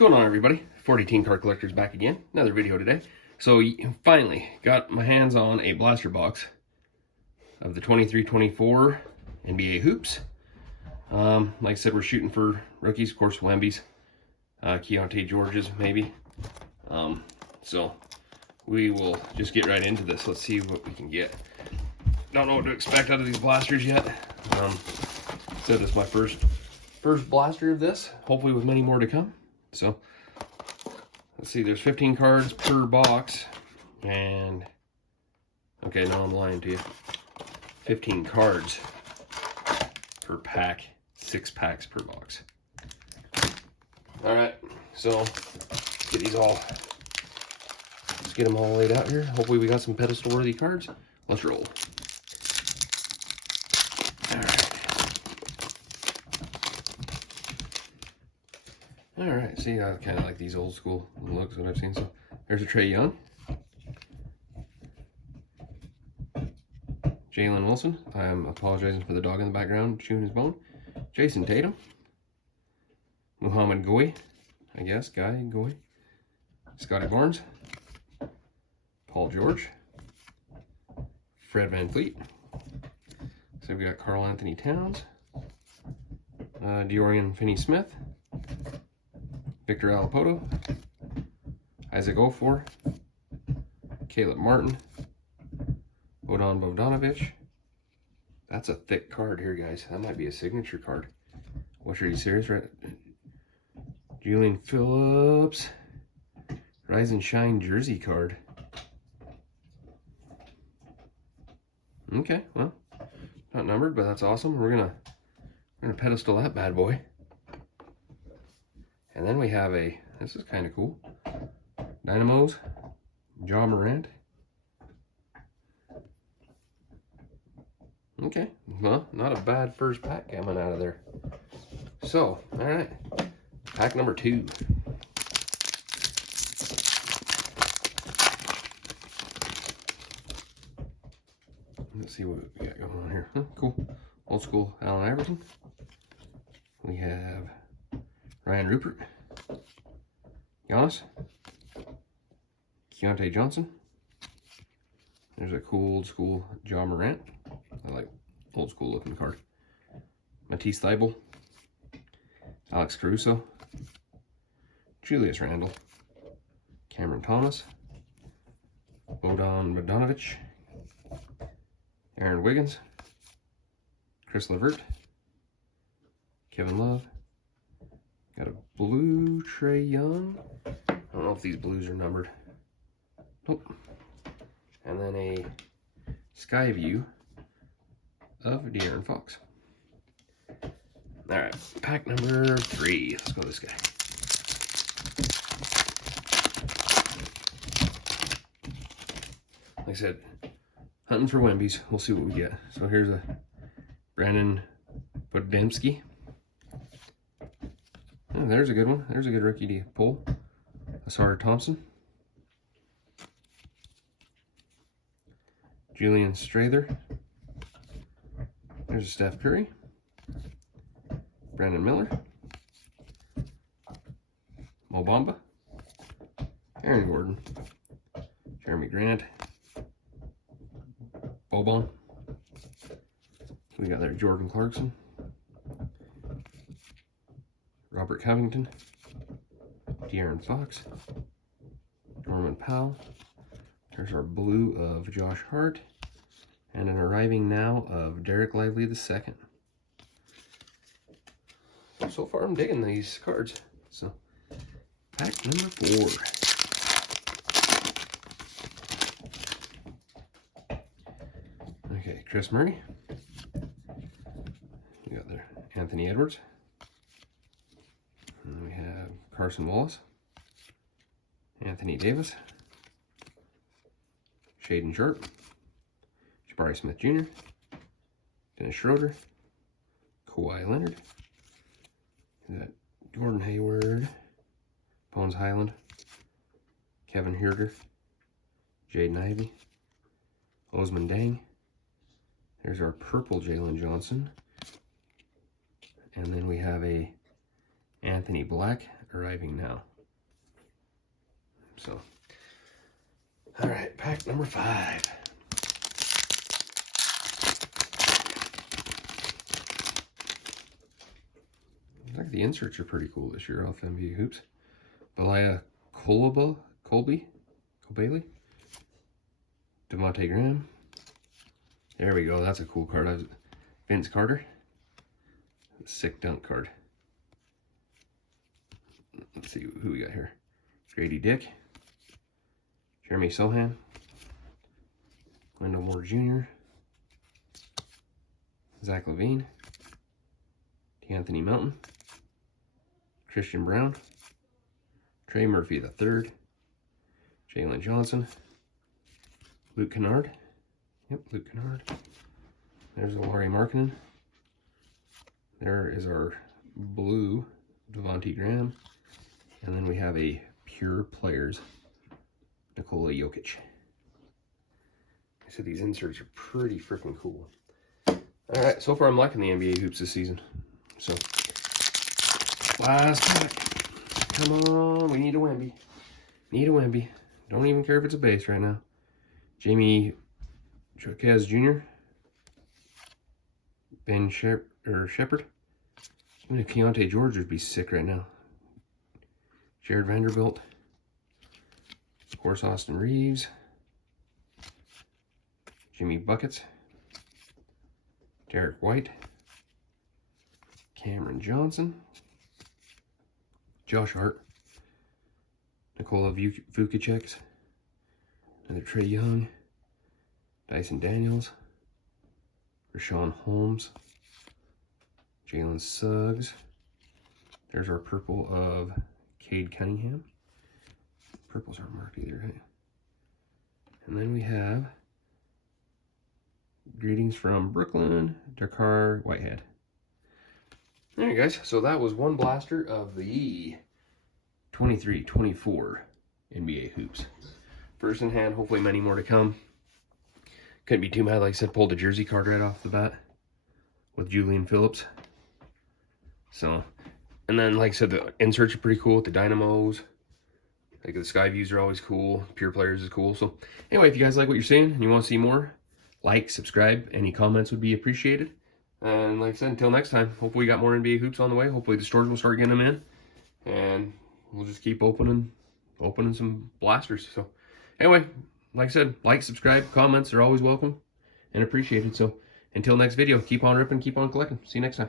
going on, everybody? 40 Teen Card Collectors back again. Another video today. So finally got my hands on a blaster box of the 23-24 NBA hoops. Like I said, we're shooting for rookies, of course, Wemby's, Keontae George's maybe. So we will just get right into this. Let's see what we can get. Don't know what to expect out of these blasters yet. So this is my first blaster of this, hopefully with many more to come. So let's see, there's 15 cards per box, and okay, no, I'm lying to you. 15 cards per pack, 6 packs per box. All right, so let's get these all, let's get them all laid out here. Hopefully we got some pedestal worthy cards. Let's roll. All right, see, I kind of like these old school looks that I've seen. So there's a Trae Young, Jalen Wilson. I'm apologizing for the dog in the background chewing his bone. Jason Tatum, Muhammad Goy, I guess, Goy, Scotty Barnes, Paul George, Fred VanVleet. So we got Karl Anthony Towns, Dorian Finney-Smith, Victor Alapoto, Isaac Ofor, Caleb Martin, Bodan Bogdanovic. That's a thick card here, guys. That might be a signature card. What, are you serious? Right? Julian Phillips, Rise and Shine jersey card. Okay, well, not numbered, but that's awesome. We're gonna pedestal that bad boy. And then we have this is kind of cool, Dynamos, Morant. Okay, well, not a bad first pack coming out of there. So, all right, pack number 2. Let's see what we got going on here. Cool, old school Allen Iverson. We have Ryan Rupert, Giannis, Keontae Johnson. There's a cool old school Morant. I like old school looking card. Matisse Thybulle, Alex Caruso, Julius Randle, Cameron Thomas, Bodan Bogdanovic, Aaron Wiggins, Chris Levert, Kevin Love. Got a blue Trae Young. I don't know if these blues are numbered. Nope. And then a SkyView of De'Aaron Fox. All right, pack number 3. Let's go this guy. Like I said, hunting for Wemby's. We'll see what we get. So here's a Brandon Podemski. Oh, there's a good one. There's a good rookie to pull. Asar Thompson. Julian Strather. There's a Steph Curry. Brandon Miller. Mo Bamba. Aaron Gordon. Jeremy Grant. Boban. We got there Jordan Clarkson. Robert Covington, De'Aaron Fox, Norman Powell. There's our blue of Josh Hart, and an arriving now of Derek Lively II. So far, I'm digging these cards. So, pack number 4. Okay, Chris Murray. We got there Anthony Edwards. And we have Carson Wallace, Anthony Davis, Shaden Sharp, Jabari Smith Jr., Dennis Schroeder, Kawhi Leonard, we got Gordon Hayward, Bones Highland, Kevin Huerter, Jaden Ivey, Osman Dang. There's our purple Jalen Johnson. And then we have a Anthony Black arriving now. So, all right, pack number 5. Looks like the inserts are pretty cool this year off NBA Hoops. Belaya Colby, Devontae Graham. There we go. That's a cool card. Vince Carter. Sick dunk card. Let's see who we got here. Grady Dick. Jeremy Sohan. Wendell Moore Jr. Zach LaVine. D'Anthony Melton. Christian Brown. Trey Murphy III. Jalen Johnson. Luke Kennard. Yep, Luke Kennard. There's Lauri Markkanen. There is our blue Devontae Graham. And then we have a Pure Players Nikola Jokic. So these inserts are pretty freaking cool. Alright, so far I'm liking the NBA hoops this season. So, last pack. Come on, we need a Wemby. Need a Wemby. Don't even care if it's a base right now. Jamie Jaquez Jr. Ben Shepard. Even Keontae George would be sick right now. Jared Vanderbilt. Of course, Austin Reeves. Jimmy Buckets. Derek White. Cameron Johnson. Josh Hart. Nikola Vukic. Another Trae Young. Dyson Daniels. Rashawn Holmes. Jalen Suggs. There's our purple of Cade Cunningham. Purples aren't marked either, right? And then we have greetings from Brooklyn, Dakar Whitehead. All right, guys. So that was one blaster of the 23-24 NBA hoops. First in hand, hopefully many more to come. Couldn't be too mad, like I said, pulled a jersey card right off the bat with Julian Phillips. So, and then like I said, the inserts are pretty cool with the Dynamos. Like the SkyViews are always cool. Pure Players is cool. So anyway, if you guys like what you're seeing and you want to see more, like, subscribe. Any comments would be appreciated. And like I said, until next time, hopefully we got more NBA hoops on the way. Hopefully the stores will start getting them in. And we'll just keep opening some blasters. So anyway, like I said, like, subscribe, comments are always welcome and appreciated. So until next video, keep on ripping, keep on collecting. See you next time.